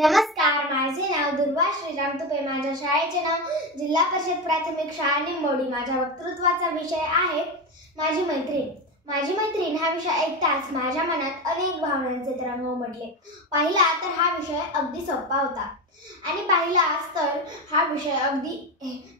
नमस्कार, माझे नाव दुर्वा श्रीराम तुपे। माझ्या शाळेचे नाव जिल्हा परिषद प्राथमिक शाळा निंबोडी। माझ्या वक्तृत्वाचा विषय आहे माझी मैत्रीण। माझी मैत्रीण हा विषय ऐकताच माझ्या मनात अनेक भावनांचे तरंग उमटले। पहिला तर हा विषय अगदी सोपा होता आणि पहिलाच तर हा विषय अगदी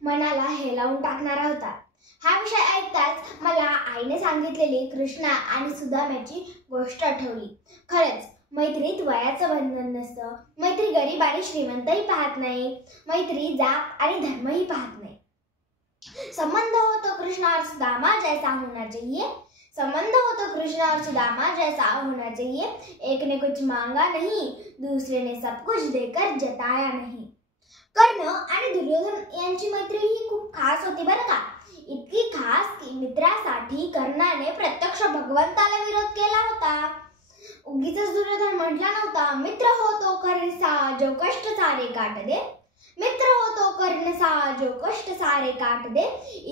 मनाला हेलावून टाकणारा होता। हा विषय ऐकताच मला आईने सांगितलेली कृष्णा आणि सुदाम्याची गोष्ट आठवली। खरंच मैत्रीत वयाचं बंधन नसतं। मैत्री गरीब आणि श्रीमंतही पाहत नाही, मैत्री जात आणि धर्मही पाहत नाही। संबंध हो तो कृष्णा और सुदामा जैसा होना चाहिए। संबंध हो तो कृष्णा और सुदामा जैसा होना चाहिए। एक ने कुछ मांगा नहीं, दूसरे ने सब कुछ देकर जताया नहीं। कर्ण आणि दुर्योधन यांची मैत्री ही खूप खास होती बरं का। इतकी खास की मित्रासाठी कर्णाने प्रत्यक्ष भगवंताला विरोध केला होता। उगीच दुर्योधन म्हटला नव्हता, मित्र हो तो कर्ण सा जो कष्ट सारे काट दे। मित्र हो तो कर्ण सा जो कष्ट सारे काट दे।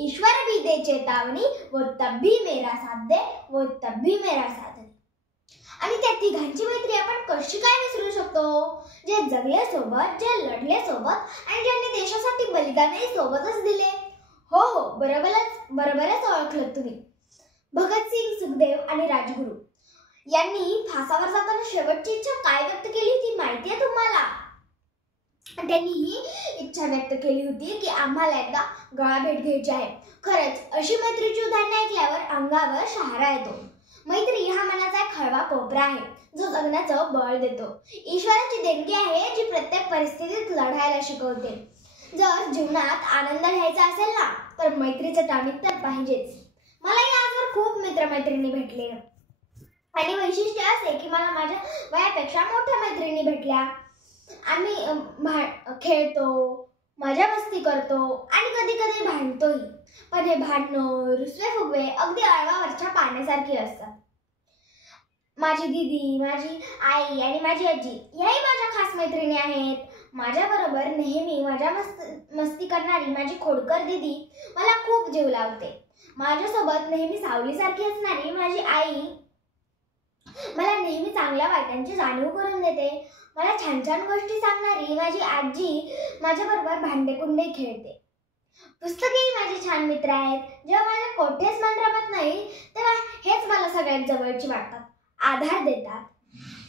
ईश्वर भी दे चेतावनी, वो तब भी मेरा साथ दे, वो तब भी मेरा साथ दे। आणि त्या तिघांची मैत्री आपण कशी काय विसरू शकतो? जे जगले सोबत, जे लढले सोबत आणि ज्यांनी देशासाठी बलिदानही सोबतच दिले। हो हो, बरोबरच ओळखलं तुम्ही। भगतसिंग, सुखदेव आणि राजगुरू यांनी फासावर जाताना शेवटची इच्छा काय व्यक्त केली होती माहिती आहे तुम्हाला? त्यांनी ही इच्छा व्यक्त केली होती की आम्हाला एकदा गळा भेट घ्यायची आहे। खरंच अशी मैत्रीची उदाहरणे ऐकल्यावर अंगावर शहारा येतो। मैत्री हा मनाचा एक हळवा कोपरा आहे जो जगण्याचं बळ देतो। ईश्वराची देणगी आहे जी प्रत्येक परिस्थितीत लढायला शिकवते। जर जीवनात आनंद घ्यायचा असेल ना तर मैत्रीचं टॉनिक तर पाहिजेच। मलाही आजवर खूप मित्रमैत्रिणी भेटले आणि वैशिष्ट्य असे की मला माझ्या वयापेक्षा मोठ्या मैत्रिणी भेटल्या। आम्ही खेळतो, मजा मस्ती करतो आणि कधी कधी भांडतोही। पण हे भांडणं रुसवे फुगवे अगदी अळवावरच्या पाण्यासारखी असतात। माझी दीदी, माझी आई आणि माझी आजी याही माझ्या खास मैत्रिणी आहेत। माझ्याबरोबर नेहमी मजा मस्ती करणारी माझी खोडकर दीदी मला खूप जीव लावते। माझ्यासोबत नेहमी सावलीसारखी असणारी माझी आई मला नेहमी चांगल्या वाईटांची जाणीव करून देते। मला छान छान गोष्टी सांगणारी माझी आजी माझ्याबरोबर भांडेकुंडे खेळते। पुस्तकेही माझे छान मित्र आहेत। जेव्हा माझे कोठेच मन रमत नाही तेव्हा हेच मला सगळ्यात जवळची वाटतात, आधार देतात।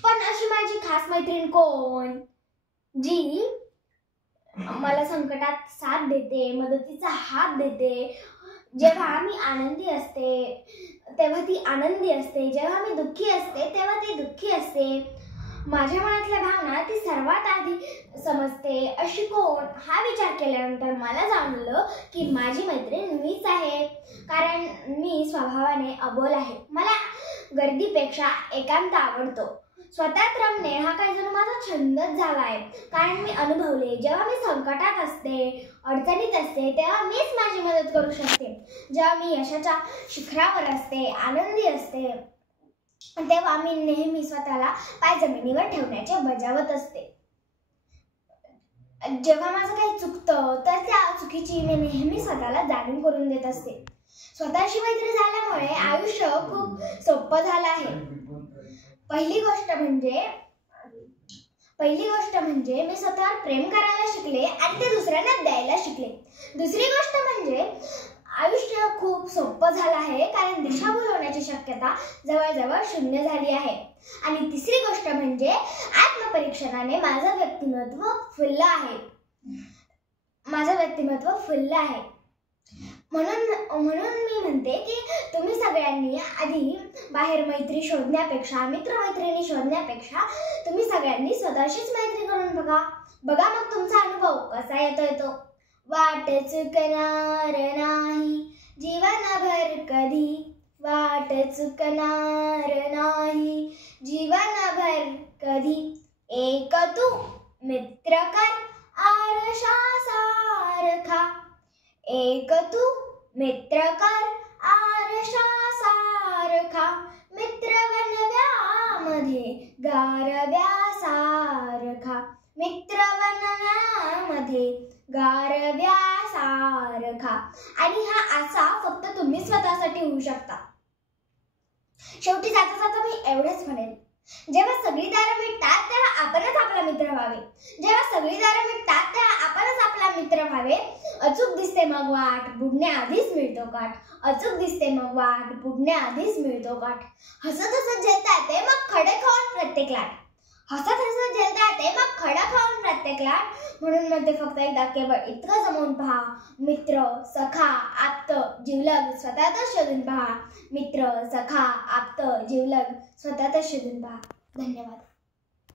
पण अशी माझी खास मैत्रीण कोण, जी मला संकटात साथ देते, मदतीचा हात देते। जेव्हा मी आनंदी असते तेव्हा ती आनंदी असते, जेव्हा मी दुःखी असते तेव्हा ती दुःखी असते। माझ्या मनातल्या भावना ती सर्वात आधी समजते। अशी कोण हा विचार केल्यानंतर मला जाणवलं की माझी मैत्रीण मीच आहे। कारण मी स्वभावाने अबोल आहे। मला गर्दीपेक्षा एकांत आवडतो। स्वतःत रमणे हा काही जण माझा छंदच झाला आहे। कारण मी अनुभवले, जेव्हा मी संकटात असते, अडचणीत असते तेव्हा मीच माझी मदत करू शकते। जेव्हा मी यशाच्या शिखरावर असते, आनंदी असते तेव्हा मी नेहमी स्वतःला पाय जमिनीवर ठेवण्याचे बजावत असते। जेव्हा माझं काही चुकतं तर त्या चुकीची मी नेहमी स्वतःला जाणीव करून देत असते। स्वतःशी मैत्री झाल्यामुळे आयुष्य खूप सोपं झालं आहे। पहिली गोष्ट म्हणजे मी स्वतःवर प्रेम करायला शिकले आणि ते दुसऱ्यांना द्यायला शिकले। दुसरी गोष्ट म्हणजे आयुष्य खूप सोपं झालं आहे कारण दिशाभूल होण्याची शक्यता जवळजवळ शून्य झाली आहे। आणि तिसरी गोष्ट म्हणजे आत्मपरीक्षणाने माझं व्यक्तिमत्व फुललं आहे। म्हणून मी म्हणते की तुम्ही सगळ्यांनी आधी बाहेर मैत्री शोधण्यापेक्षा, मित्रमैत्रिणी शोधण्यापेक्षा तुम्ही सगळ्यांनी स्वतःशीच मैत्री करून बघा मग तुमचा अनुभव कसा येतोय तो। वाट चुकणार नाही जीवनभर कधी, वाट चुकणार नाही जीवनभर कधी। एक तू मित्र कर आरशासारखा, एक तू मित्र कर आरशासारखा। मित्र वनव्यामध्ये गारव्यासारखा, मित्र वनव्यामध्ये गारव्यासारखा। आणि हा आसा फक्त तुम्ही स्वतःसाठी होऊ शकता। शेवटी जाता जाता मी एवढेच म्हणेन, जेव्हा सगळी दारं मिटतात तेव्हा आपणच आपला मित्र व्हावे. जेव्हा सगळी दारं मिटतात तेव्हा आपणच आपला मित्र व्हावे. अचूक दिसते मग वाट, बुडण्याआधीच मिळतो काठ. अचूक दिसते मग वाट, बुडण्याआधीच मिळतो काठ. हसत हसत झेलता येते मग खडे खाऊन प्रत्येक लाट. हसत हसत झेलता येते मग खडा खाऊन प्रत्येक लाट. म्हणून म्हणते फक्त एकदा केवळ इतकं जमवून पहा. मित्र, सखा, आप्त, जिवलग स्वतःतच शोधून पहा. मित्र, सखा, आप्त, जिवलग स्वतःतच शोधून पहा. धन्यवाद.